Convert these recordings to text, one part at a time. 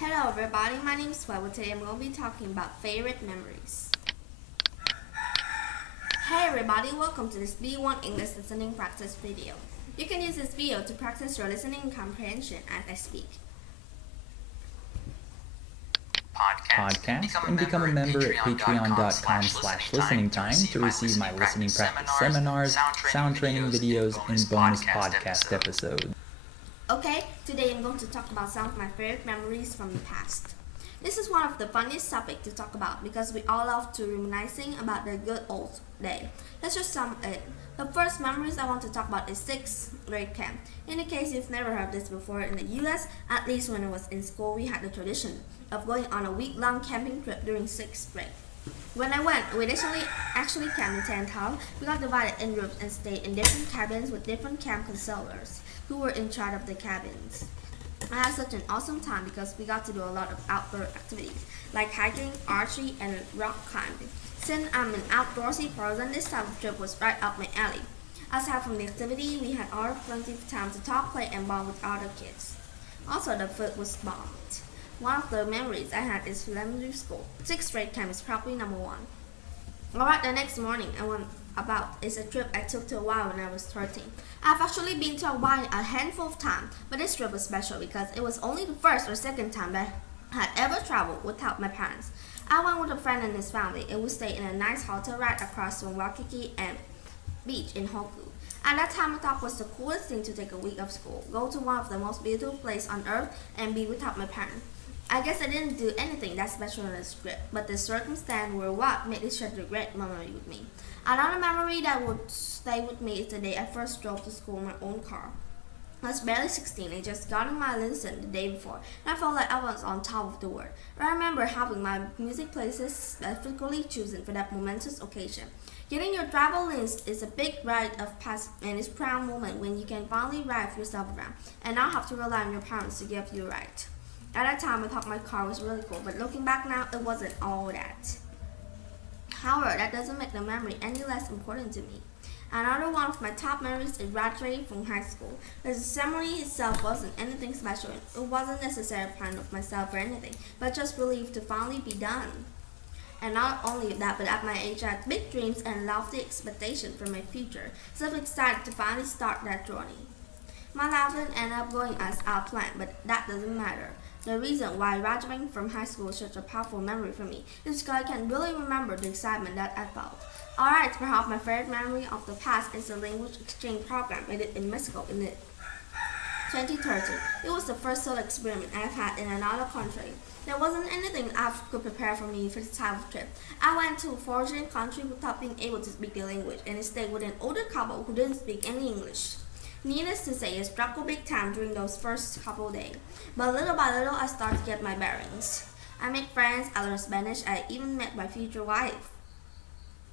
Hello everybody, my name is Weber. Today I'm going to be talking about favorite memories. Hey everybody, welcome to this B1 English listening practice video. You can use this video to practice your listening comprehension as I speak. Podcast and become a member at patreon.com/listeningtime to receive my listening practice seminars, sound training videos, and bonus podcast episodes. Okay, today I'm going to talk about some of my favorite memories from the past. This is one of the funniest topics to talk about because we all love to reminiscing about the good old day. Let's just sum it. The first memories I want to talk about is 6th grade camp. In case you've never heard this before, in the US, at least when I was in school, we had the tradition of going on a week-long camping trip during 6th grade. When I went, we actually camped in tent house. We got divided in groups and stayed in different cabins with different camp counselors who were in charge of the cabins. I had such an awesome time because we got to do a lot of outdoor activities like hiking, archery, and rock climbing. Since I'm an outdoorsy person, this type of trip was right up my alley. Aside from the activity, we had all plenty of time to talk, play, and bond with other kids. Also, the food was bombed. One of the memories I had is elementary school. 6th grade camp is probably number one. Alright, the next morning I went about is a trip I took to Hawaii when I was 13. I've actually been to Hawaii a handful of times, but this trip was special because it was only the first or second time that I had ever traveled without my parents. I went with a friend and his family, and we stayed in a nice hotel right across from Waikiki and beach in Hoku. At that time, I thought it was the coolest thing to take a week of school, go to one of the most beautiful places on earth, and be without my parents. I guess I didn't do anything that special in this trip, but the circumstances were what made this such a great memory with me. Another memory that would stay with me is the day I first drove to school in my own car. I was barely 16 and just gotten my license the day before, and I felt like I was on top of the world. I remember having my music playlists specifically chosen for that momentous occasion. Getting your driver license is a big rite of passage, and it's a proud moment when you can finally drive yourself around and not have to rely on your parents to give you a ride. At that time, I thought my car was really cool, but looking back now, it wasn't all that. However, that doesn't make the memory any less important to me. Another one of my top memories is graduating from high school. The ceremony itself wasn't anything special. It wasn't necessarily a plan of myself or anything, but just relieved to finally be done. And not only that, but at my age, I had big dreams and lofty expectations for my future, so I'm excited to finally start that journey. My life didn't end up going as I planned, but that doesn't matter. The reason why graduating from high school is such a powerful memory for me is because I can really remember the excitement that I felt. Alright, perhaps my favorite memory of the past is the language exchange program I did in Mexico in 2013. It was the first solo experiment I've had in another country. There wasn't anything I could prepare for me for this type of trip. I went to a foreign country without being able to speak the language, and I stayed with an older couple who didn't speak any English. Needless to say, I struggled big time during those first couple of days, but little by little I started to get my bearings. I made friends, I learned Spanish, I even met my future wife.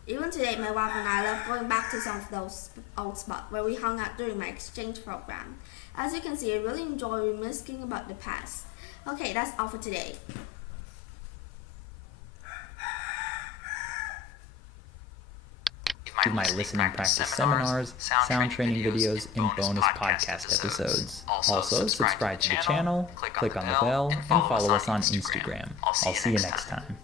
Even today, my wife and I love going back to some of those old spots where we hung out during my exchange program. As you can see, I really enjoy reminiscing about the past. Okay, that's all for today. My listening practice seminars, sound training videos, and bonus podcast episodes. Also, subscribe to the channel, click on the bell, and follow us on Instagram. I'll see you next time.